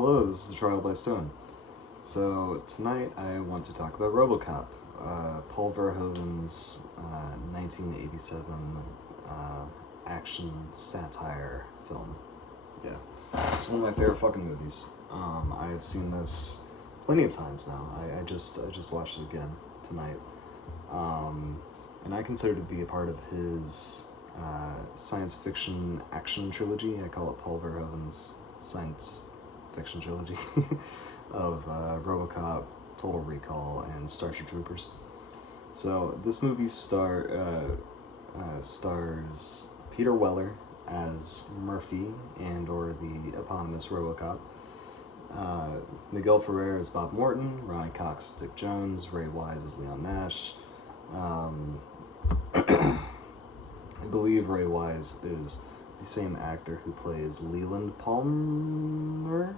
Hello, this is the Trial by Stone. So tonight I want to talk about Robocop, Paul Verhoeven's 1987 action satire film. Yeah, it's one of my favorite fucking movies. I've seen this plenty of times now. I just watched it again tonight, and I consider it to be a part of his science fiction action trilogy. I call it Paul Verhoeven's science fiction trilogy of Robocop, Total Recall, and Starship Troopers. So this movie stars Peter Weller as Murphy and/or the eponymous Robocop. Miguel Ferrer as Bob Morton, Ronnie Cox as Dick Jones, Ray Wise as Leon Nash. I believe Ray Wise is the same actor who plays Leland Palmer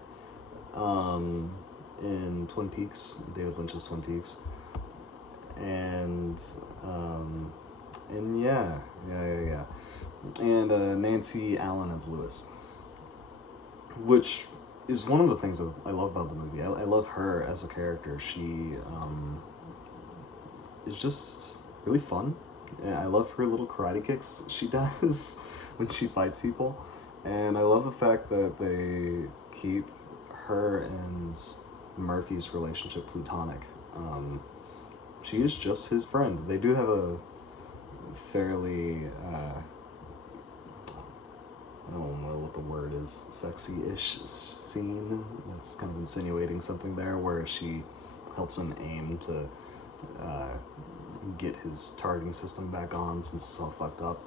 in Twin Peaks, David Lynch's Twin Peaks, and yeah, and Nancy Allen as Lewis, which is one of the things that I love about the movie. I love her as a character. She is just really fun. I love her little karate kicks she does when she fights people, and I love the fact that they keep her and Murphy's relationship platonic. She is just his friend. They do have a fairly I don't know what the word is, sexy-ish scene that's kind of insinuating something there, where she helps him aim to get his targeting system back on since it's all fucked up,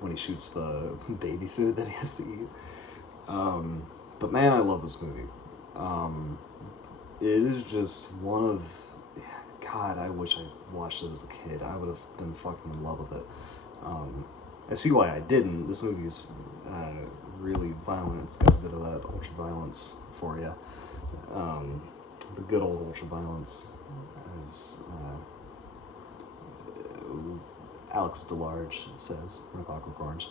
when he shoots the baby food that he has to eat. But man, I love this movie. It is just one of... God, I wish I watched it as a kid. I would have been fucking in love with it. I see why I didn't. This movie's really violent. It's got a bit of that ultra-violence for you. The good old ultra-violence, as Alex DeLarge says in Clockwork Orange.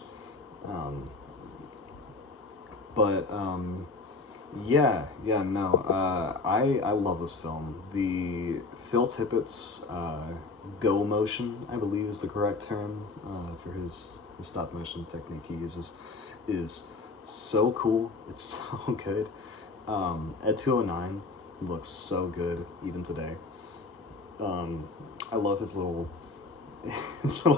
I love this film. The Phil Tippett's go motion, I believe is the correct term for his stop motion technique he uses, is so cool. It's so good. Ed 209 looks so good even today. I love his little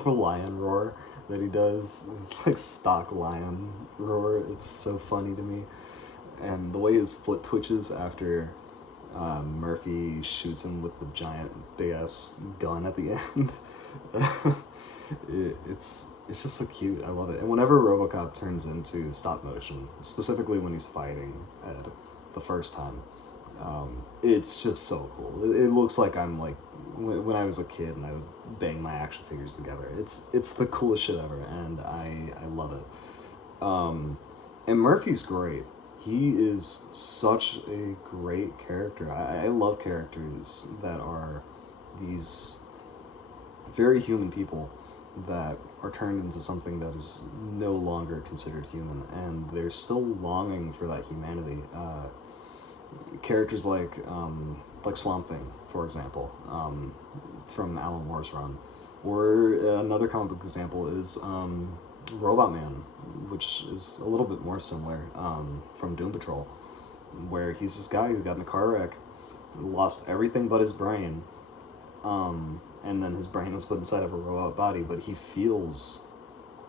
lion roar that he does. His like stock lion roar. It's so funny to me. And the way his foot twitches after Murphy shoots him with the giant big ass gun at the end. It's just so cute. I love it. And whenever Robocop turns into stop motion, specifically when he's fighting Ed the first time, it's just so cool. It looks like I'm like when I was a kid and I would bang my action figures together. It's the coolest shit ever, and I love it. And Murphy's great. He is such a great character. I love characters that are these very human people that are turned into something that is no longer considered human, and they're still longing for that humanity. Characters like Swamp Thing, for example, from Alan Moore's run, or another comic book example is Robot Man, which is a little bit more similar, from Doom Patrol, where he's this guy who got in a car wreck, lost everything but his brain, and then his brain was put inside of a robot body, but he feels,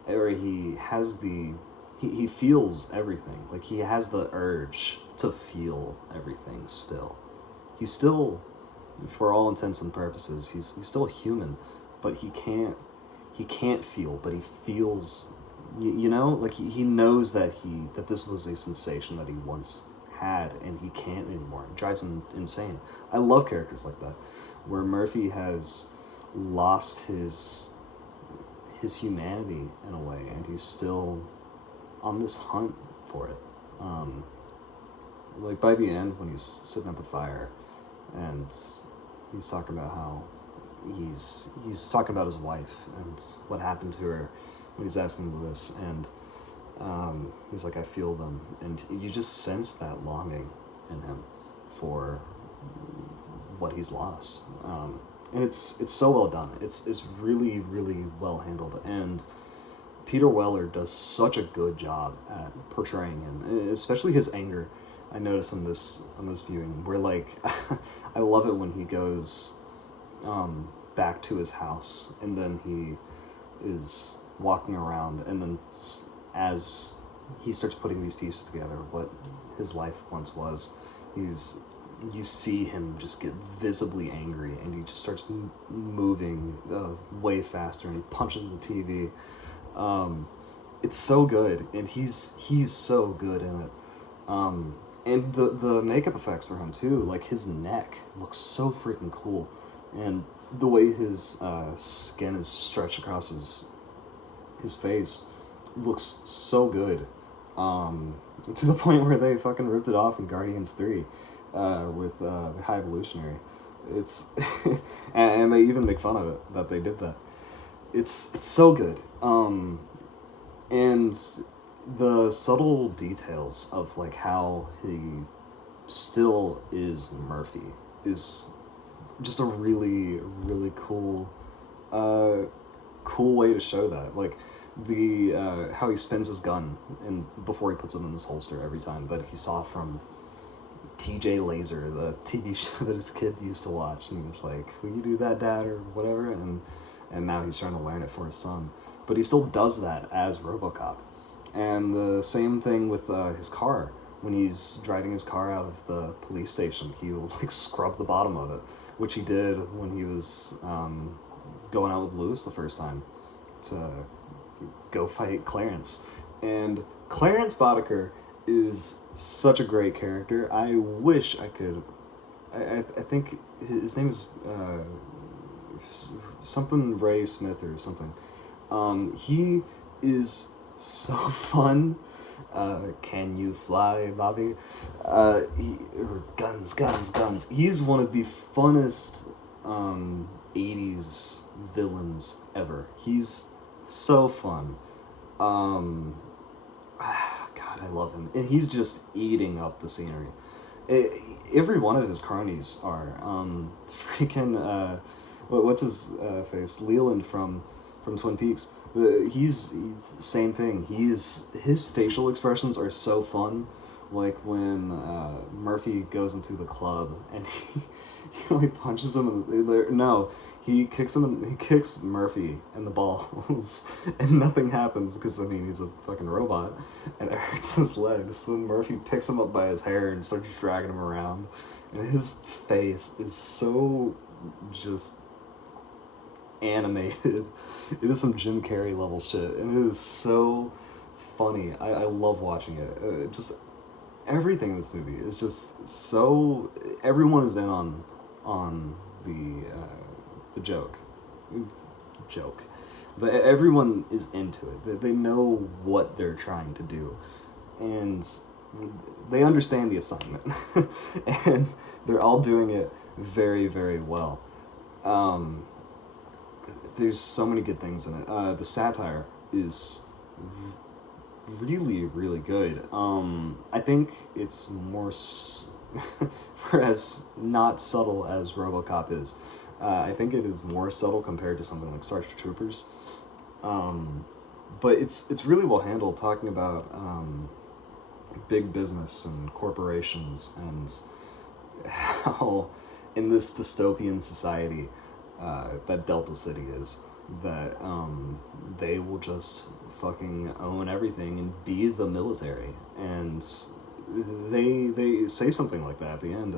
or he has he feels everything. Like, he has the urge to feel everything still. He's still, for all intents and purposes, he's still human, but he can't feel, but he feels, you know, like he knows that this was a sensation that he once had, and he can't anymore. It drives him insane. I love characters like that, where Murphy has lost his humanity in a way, and he's still on this hunt for it. Like by the end, when he's sitting at the fire, and he's talking about how he's talking about his wife and what happened to her when he's asking Lewis, and He's like, I feel them, and you just sense that longing in him for what he's lost. And it's so well done. It's really really well handled, and Peter Weller does such a good job at portraying him, especially his anger. I noticed on this viewing where like I love it when he goes back to his house and then he is walking around and then as he starts putting these pieces together, what his life once was, you see him just get visibly angry and he just starts moving way faster and he punches the TV. It's so good, and he's so good in it. And the makeup effects for him too, like his neck looks so freaking cool, and the way his skin is stretched across his face looks so good. To the point where they fucking ripped it off in Guardians 3 with the High Evolutionary. It's and they even make fun of it that they did that. It's so good. And the subtle details of like how he still is Murphy is just a really really cool cool way to show that. Like the how he spins his gun and before he puts it in his holster every time, that he saw from TJ Laser, the TV show that his kid used to watch, and he was like, will you do that, Dad, or whatever, and now he's trying to learn it for his son. But he still does that as Robocop. And the same thing with his car. When he's driving his car out of the police station, he will like scrub the bottom of it, which he did when he was going out with Lewis the first time to go fight Clarence. And Clarence Boddicker is such a great character. I wish I could... I think his name is something Ray Smith or something. He is so fun. Can you fly, Bobby? Guns. He's one of the funnest 80s villains ever. He's so fun. God, I love him. And he's just eating up the scenery. Every one of his cronies are. Freaking, what's his face? Leland from Twin Peaks. He's same thing. His facial expressions are so fun. Like when Murphy goes into the club and he like punches him. He kicks him. He kicks Murphy in the balls, and nothing happens because I mean he's a fucking robot, and it hurts his legs. So then Murphy picks him up by his hair and starts dragging him around, and his face is so just animated. It is some Jim Carrey level shit, and it is so funny. I love watching it. Just everything in this movie is just so... Everyone is in on the joke, but everyone is into it. They know what they're trying to do, and they understand the assignment, and they're all doing it very very well. There's so many good things in it. The satire is really, really good. I think it's more for as not subtle as Robocop is. I think it is more subtle compared to something like Starship Troopers. But it's really well handled, talking about big business and corporations and how in this dystopian society that Delta City is, that they will just fucking own everything and be the military, and they say something like that at the end.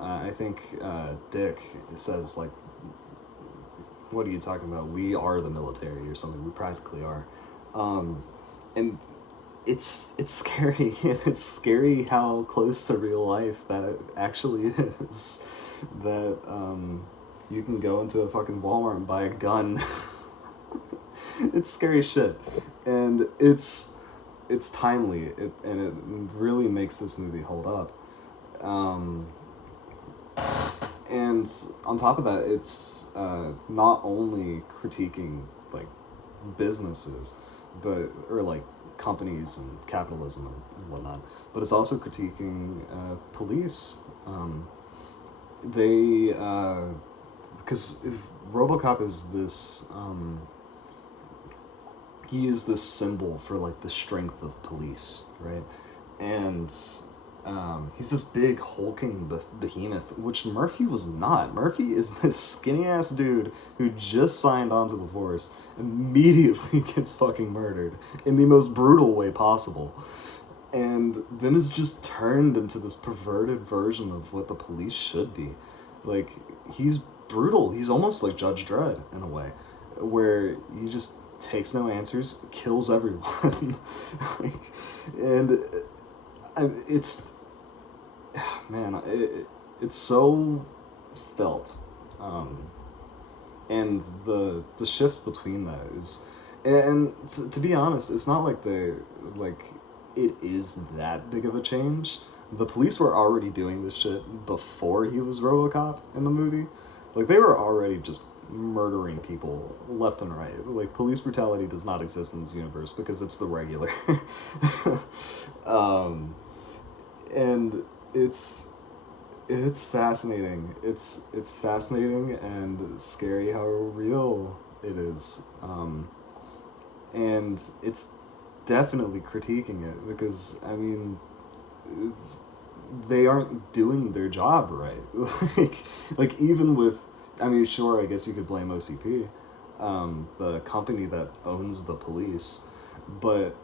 I think Dick says like, what are you talking about? We are the military or something. We practically are. And it's scary, and it's scary how close to real life that actually is. That you can go into a fucking Walmart and buy a gun. It's scary shit, and it's timely, and it really makes this movie hold up. And on top of that, it's not only critiquing like businesses, but or like companies and capitalism and whatnot. But it's also critiquing police. They because if Robocop is this he is this symbol for like the strength of police, right? And he's this big hulking behemoth, which Murphy was not. Murphy is this skinny ass dude who just signed on to the force, immediately gets fucking murdered in the most brutal way possible, and then is just turned into this perverted version of what the police should be. Like, he's brutal. He's almost like Judge Dredd in a way, where he just takes no answers, kills everyone. Like, and it's man, it's so felt, and the shift between that is, and to be honest, it's not like it is that big of a change. The police were already doing this shit before he was RoboCop in the movie. Like, they were already just murdering people left and right. Like, police brutality does not exist in this universe because it's the regular. And it's fascinating. It's fascinating and scary how real it is. And it's definitely critiquing it because, I mean, they aren't doing their job right. like even with, I mean, sure, I guess you could blame OCP, the company that owns the police, but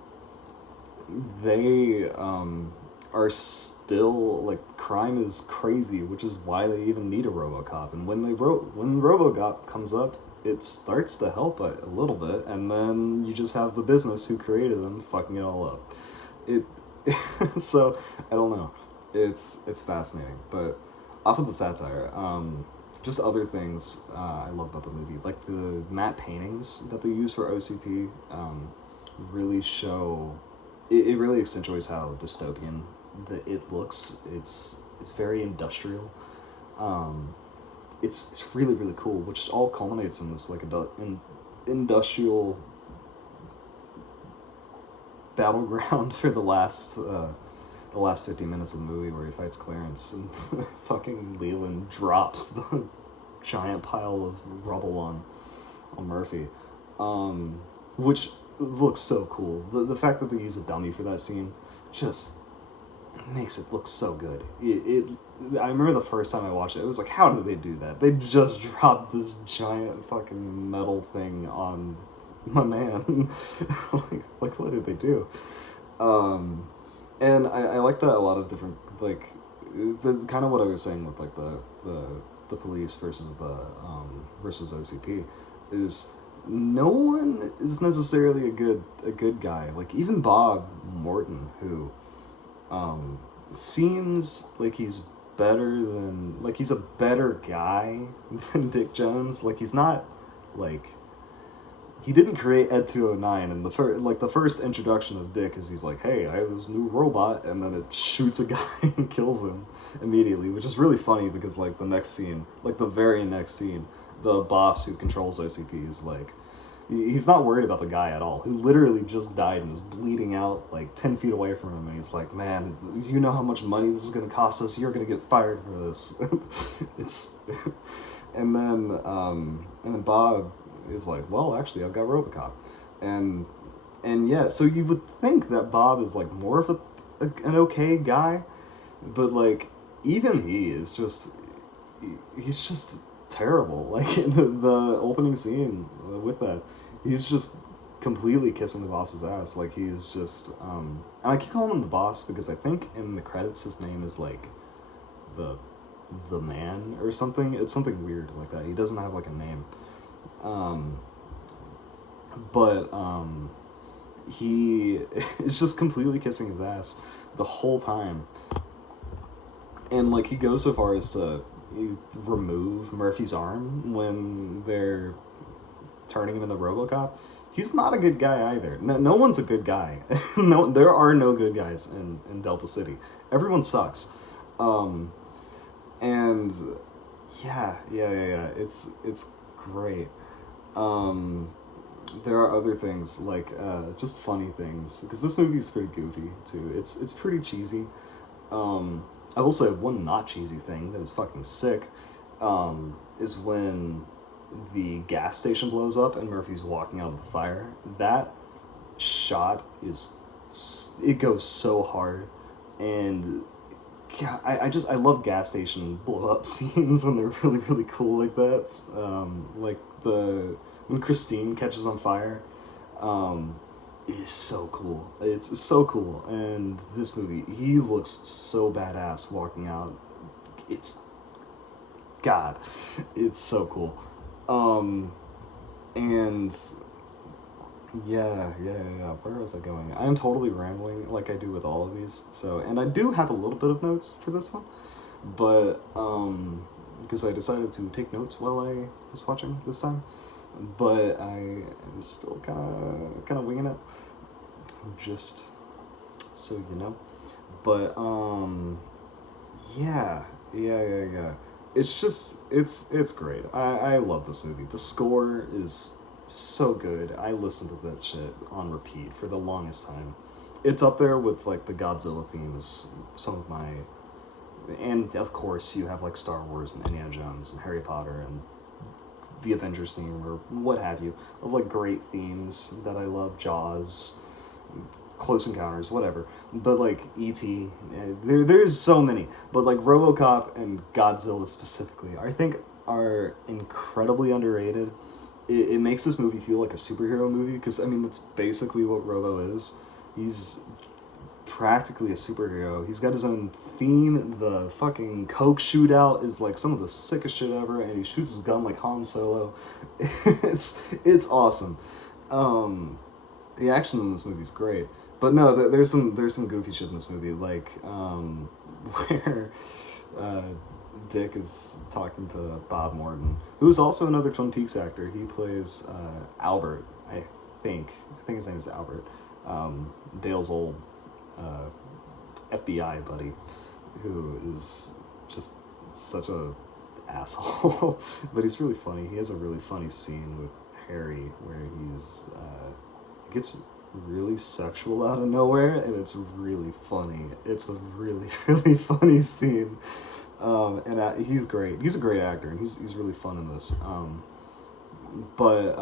they are still, like, crime is crazy, which is why they even need a RoboCop. And when RoboCop comes up, it starts to help a little bit, and then you just have the business who created them fucking it all up. So I don't know. It's fascinating, but off of the satire, just other things I love about the movie, like the matte paintings that they use for OCP, really show. It really accentuates how dystopian it looks. It's very industrial. It's really really cool, which all culminates in this like industrial battleground for the last 50 minutes of the movie, where he fights Clarence and fucking Leland drops the giant pile of rubble on Murphy, which looks so cool. The fact that they use a dummy for that scene just makes it look so good. I remember the first time I watched it, it was like, how did they do that? They just dropped this giant fucking metal thing on my man. like what did they do? And I like that a lot of different, like, the kind of what I was saying with like the police versus versus OCP is no one is necessarily a good guy. Like, even Bob Morton, who seems like he's he's a better guy than Dick Jones. Like, he's not, like, he didn't create Ed 209, and the first introduction of Dick is he's like, hey, I have this new robot, and then it shoots a guy and kills him immediately, which is really funny because, like, the very next scene, the boss who controls OCP is like, he's not worried about the guy at all, who literally just died and is bleeding out like 10 feet away from him, and he's like, man, you know how much money this is going to cost us? You're going to get fired for this. It's and then Bob is like, well, actually, I've got RoboCop, and yeah, so you would think that Bob is like more of an okay guy, but like, even he is just, he's just terrible. Like, in the opening scene with that, he's just completely kissing the boss's ass. Like, he's just and I keep calling him the boss because I think in the credits his name is like the man or something. It's something weird like that. He doesn't have like a name. But he is just completely kissing his ass the whole time, and like, he goes so far as to remove Murphy's arm when they're turning him into RoboCop. He's not a good guy either. No one's a good guy. No, there are no good guys in Delta City. Everyone sucks. And yeah. It's great. there are other things like just funny things because this movie is pretty goofy too. It's pretty cheesy. I will say one not cheesy thing that is fucking sick is when the gas station blows up and Murphy's walking out of the fire. That shot is it goes so hard, and yeah, I love gas station blow up scenes when they're really really cool like that. Like the when Christine catches on fire, is so cool. It's so cool, and this movie he looks so badass walking out. It's God, it's so cool. And yeah. Where was I going? I am totally rambling like I do with all of these. So, and I do have a little bit of notes for this one, but because I decided to take notes while I was watching this time, but I am still kind of winging it, just so you know. But yeah. It's just it's great. I love this movie. The score is so good. I listened to that shit on repeat for the longest time. It's up there with like the Godzilla themes, some of my, and of course you have like Star Wars and Indiana Jones and Harry Potter and the Avengers theme or what have you, of like great themes that I love. Jaws, Close Encounters, whatever. But like E.T., there's so many. But like RoboCop and Godzilla specifically, I think are incredibly underrated. It makes this movie feel like a superhero movie because I mean that's basically what Robo is. He's practically a superhero. He's got his own theme. The fucking Coke shootout is like some of the sickest shit ever, and he shoots his gun like Han Solo. It's awesome. The action in this movie is great, but no, there's some goofy shit in this movie, like where Dick is talking to Bob Morton, who is also another Twin Peaks actor. He plays Albert, I think his name is Albert, Dale's old FBI buddy, who is just such a asshole, but he's really funny. He has a really funny scene with Harry where he's gets really sexual out of nowhere, and it's really funny. It's a really really funny scene, and he's great. He's a great actor, and he's really fun in this. But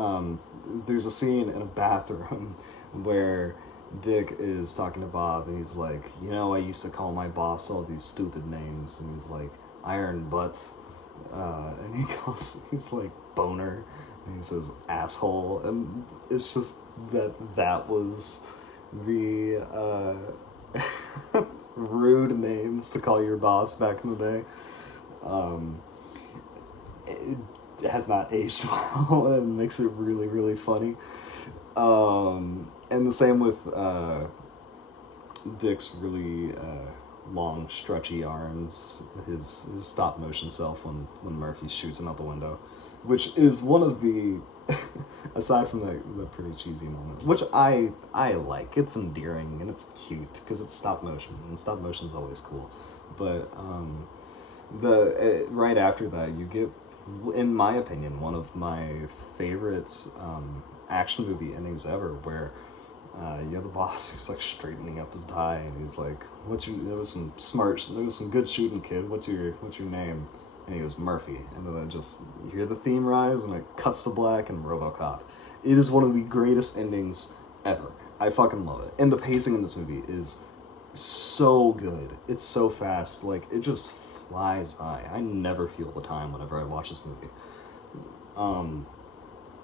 there's a scene in a bathroom where Dick is talking to Bob, and he's like, you know, I used to call my boss all these stupid names, and he's like, Iron Butt, and he's like, Boner, and he says, asshole, and it's just that was the rude names to call your boss back in the day. It has not aged well, and makes it really really funny. And the same with Dick's really long, stretchy arms, his stop motion self when Murphy shoots him out the window, which is one of the, aside from the pretty cheesy moment, which I like. It's endearing and it's cute because it's stop motion, and stop motion is always cool. But right after that, you get, in my opinion, one of my favorites action movie endings ever, where you have the boss who's like straightening up his tie, and he's like, there was some good shooting, kid. What's your name? And he goes, Murphy. And then you hear the theme rise, and it cuts to black, and Robocop. It is one of the greatest endings ever. I fucking love it. And the pacing in this movie is so good. It's so fast. Like, it just flies by. I never feel the time whenever I watch this movie.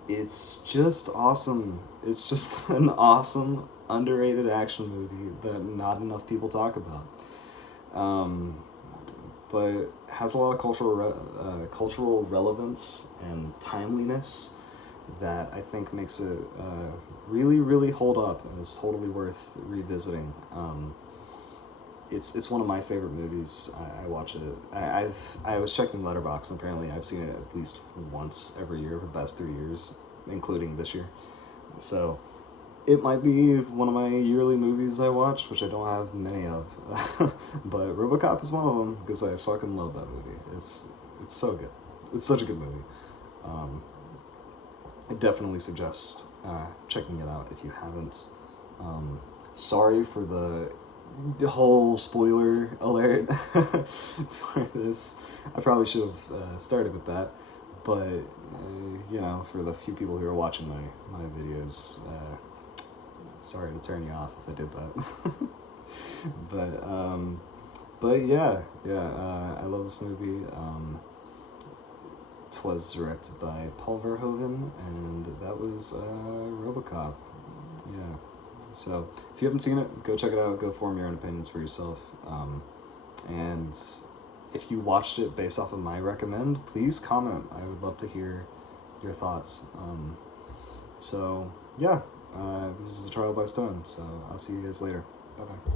It's just awesome. It's just an awesome, underrated action movie that not enough people talk about. But has a lot of cultural relevance and timeliness that I think makes it really, really hold up, and is totally worth revisiting. It's one of my favorite movies. I watch it. I was checking Letterboxd, and apparently I've seen it at least once every year for the past 3 years, including this year. So it might be one of my yearly movies I watch, which I don't have many of. But Robocop is one of them because I fucking love that movie. It's so good. It's such a good movie. I definitely suggest checking it out if you haven't. Sorry for the whole spoiler alert for this. I probably should have started with that, but you know, for the few people who are watching my videos, sorry to turn you off if I did that. But yeah, I love this movie. It was directed by Paul Verhoeven, and that was Robocop. Yeah. So if you haven't seen it, go check it out. Go form your own opinions for yourself. And if you watched it based off of my recommend, please comment. I would love to hear your thoughts. So yeah, this is The Trial by Stone. So I'll see you guys later. Bye bye.